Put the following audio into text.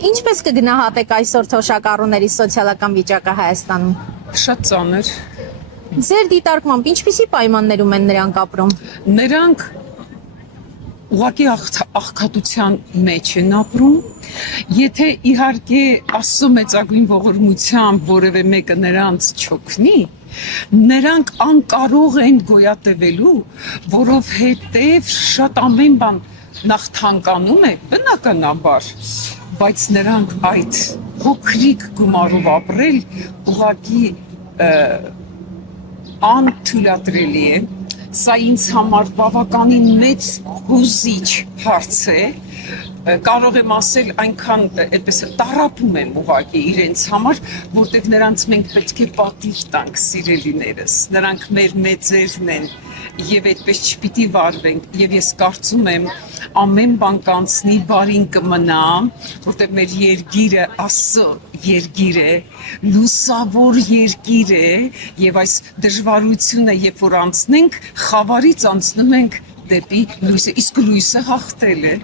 Ինչպես կգնահատեք այսօր թոշակառուների սոցիալական վիճակը Հայաստանում։ Շատ ծանր։ Ձեր դիտարկմամբ ինչպիսի պայմաններում են նրանք ապրում։ Նրանք ուղղակի աղքատության մեջ են ապրում։ Եթե իհարկե Աստծո մեծագույն ողորմությամբ որևէ մեկը նրանց չօգնի, նրանք անկարող են գոյատևելու, որովհետև շատ ամեն բան նախ թանկանում է, բնականաբար, բայց նրանք այդ փոքրիկ գումարով ապրել ուղղակի անթույլատրելի է։ Սա ինձ համար բավականին մեծ հուզիչ հարց է, կարող եմ ասել այնքան այդպես տառապում եմ ուղղակի իրենց համար, որտեղ նրանց մենք պետք է պատիվ տանք, սիրելիներս, նրանք մեր մեծերն են եւ այդպես չպիտի վարվենք եւ ես կարծում եմ ամեն բան կանցնի բարին կմնա, որտեղ մեր երկիրը Աստծո երկիր է, լուսավոր երկիր է եւ այս դժվարությունը երբ որ անցնենք, խավարից անցնում ենք դեպի լույսը, իսկ լույսը հաղթել է։